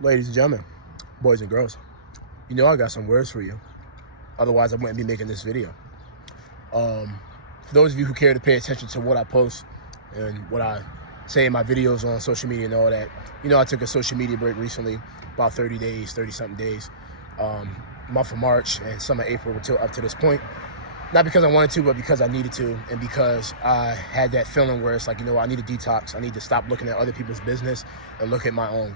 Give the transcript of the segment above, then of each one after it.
Ladies and gentlemen, boys and girls, you know I got some words for you. Otherwise, I wouldn't be making this video. For those of you who care to pay attention to what I post and what I say in my videos on social media and all that, you know I took a social media break recently, about 30-something days. Month of March and some of April until up to this point. Not because I wanted to, but because I needed to, and because I had that feeling where it's like, I need a detox. I need to stop looking at other people's business and look at my own.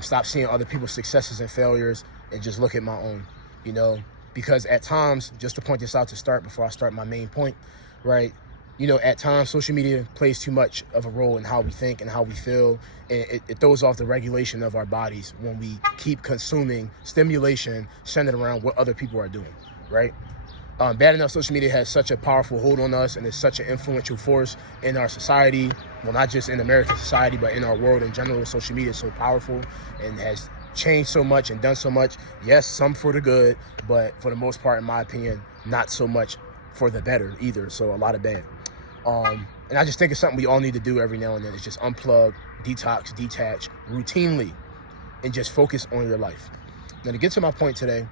Stop seeing other people's successes and failures and just look at my own, because at times, just to point this out to start before I start my main point, right? At times social media plays too much of a role in how we think and how we feel, and it throws off the regulation of our bodies when we keep consuming stimulation centered around what other people are doing, right? Bad enough social media has such a powerful hold on us and is such an influential force in our society. Well, not just in American society, but in our world in general. Social media is so powerful and has changed so much and done so much. Yes, some for the good, but for the most part, in my opinion, not so much for the better either. So a lot of bad. And I just think it's something we all need to do every now and then. It's just unplug, detox, detach routinely, and just focus on your life. Now, to get to my point today,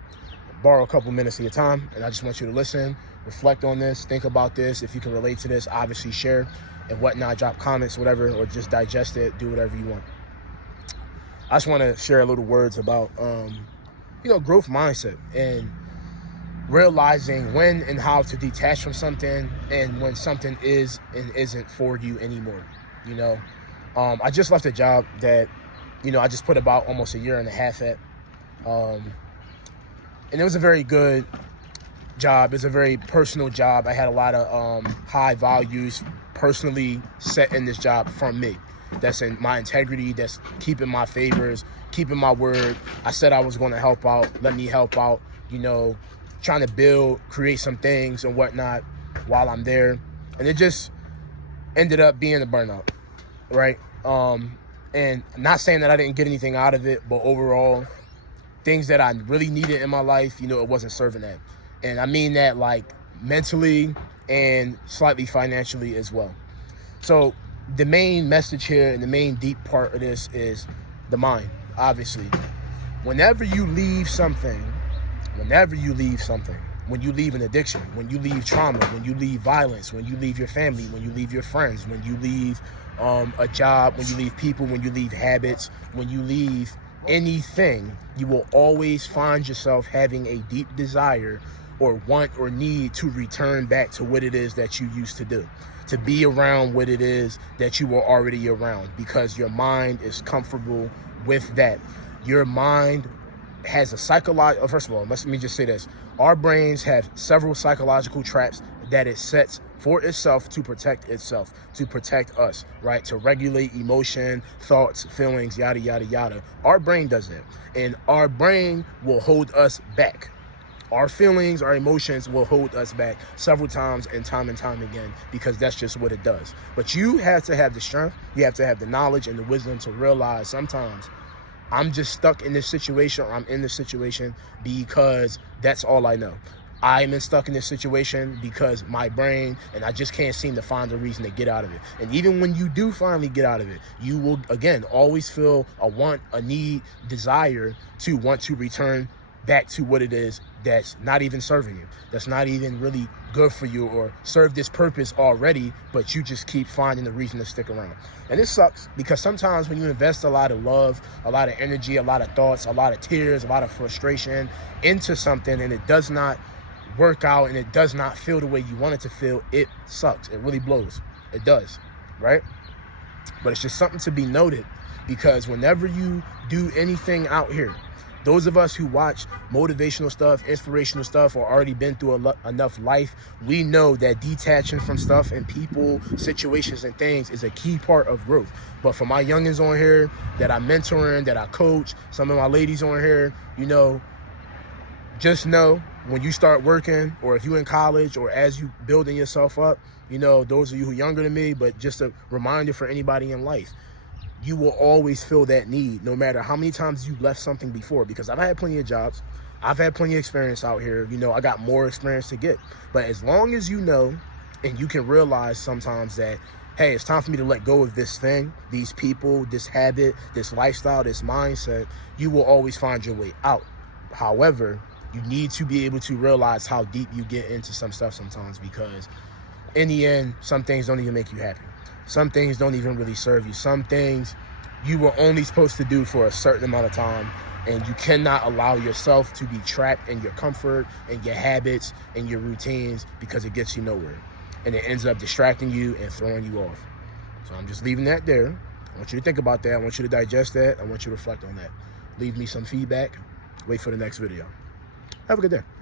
borrow a couple minutes of your time, and I just want you to listen, reflect on this, think about this. If you can relate to this, obviously share and whatnot, drop comments, whatever, or just digest it, do whatever you want. I just want to share a little words about, growth mindset and realizing when and how to detach from something and when something is and isn't for you anymore. I just left a job that, I just put about almost a year and a half at. And it was a very good job. It's a very personal job. I had a lot of high values personally set in this job from me. That's in my integrity, that's keeping my favors, keeping my word. I said I was going to help out, let me help out, trying to build, create some things and whatnot while I'm there. And it just ended up being a burnout, right? And not saying that I didn't get anything out of it, but overall, things that I really needed in my life, it wasn't serving that. And I mean that like mentally and slightly financially as well. So the main message here and the main deep part of this is the mind, obviously. Whenever you leave something, when you leave an addiction, when you leave trauma, when you leave violence, when you leave your family, when you leave your friends, when you leave a job, when you leave people, when you leave habits, when you leave anything, you will always find yourself having a deep desire or want or need to return back to what it is that you used to do, to be around what it is that you were already around, because your mind is comfortable with that. Your mind has a psychological, first of all, let me just say this. Our brains have several psychological traps that it sets for itself to protect us, right? To regulate emotion, thoughts, feelings, yada, yada, yada. Our brain does that. And our brain will hold us back. Our feelings, our emotions will hold us back several times and time again, because that's just what it does. But you have to have the strength, you have to have the knowledge and the wisdom to realize sometimes I'm just stuck in this situation, or I'm in this situation because that's all I know. I'm stuck in this situation because my brain, and I just can't seem to find a reason to get out of it. And even when you do finally get out of it, you will, again, always feel a want, a need, desire to want to return back to what it is that's not even serving you, that's not even really good for you or serve this purpose already, but you just keep finding the reason to stick around. And it sucks, because sometimes when you invest a lot of love, a lot of energy, a lot of thoughts, a lot of tears, a lot of frustration into something, and it does not work out and it does not feel the way you want it to feel, it sucks. It really blows. It does, right? But it's just something to be noted, because whenever you do anything out here, those of us who watch motivational stuff, inspirational stuff, or already been through enough life, we know that detaching from stuff and people, situations, and things is a key part of growth. But for my youngins on here that I'm mentoring, that I coach, some of my ladies on here, just know when you start working, or if you're in college, or as you building yourself up, those of you who are younger than me, but just a reminder for anybody in life, you will always feel that need, no matter how many times you've left something before. Because I've had plenty of jobs, I've had plenty of experience out here, I got more experience to get. But as long as you know, and you can realize sometimes that hey, it's time for me to let go of this thing, these people, this habit, this lifestyle, this mindset, you will always find your way out. However, you need to be able to realize how deep you get into some stuff sometimes, because in the end, some things don't even make you happy. Some things don't even really serve you. Some things you were only supposed to do for a certain amount of time, and you cannot allow yourself to be trapped in your comfort and your habits and your routines, because it gets you nowhere. And it ends up distracting you and throwing you off. So I'm just leaving that there. I want you to think about that. I want you to digest that. I want you to reflect on that. Leave me some feedback. Wait for the next video. Have a good day.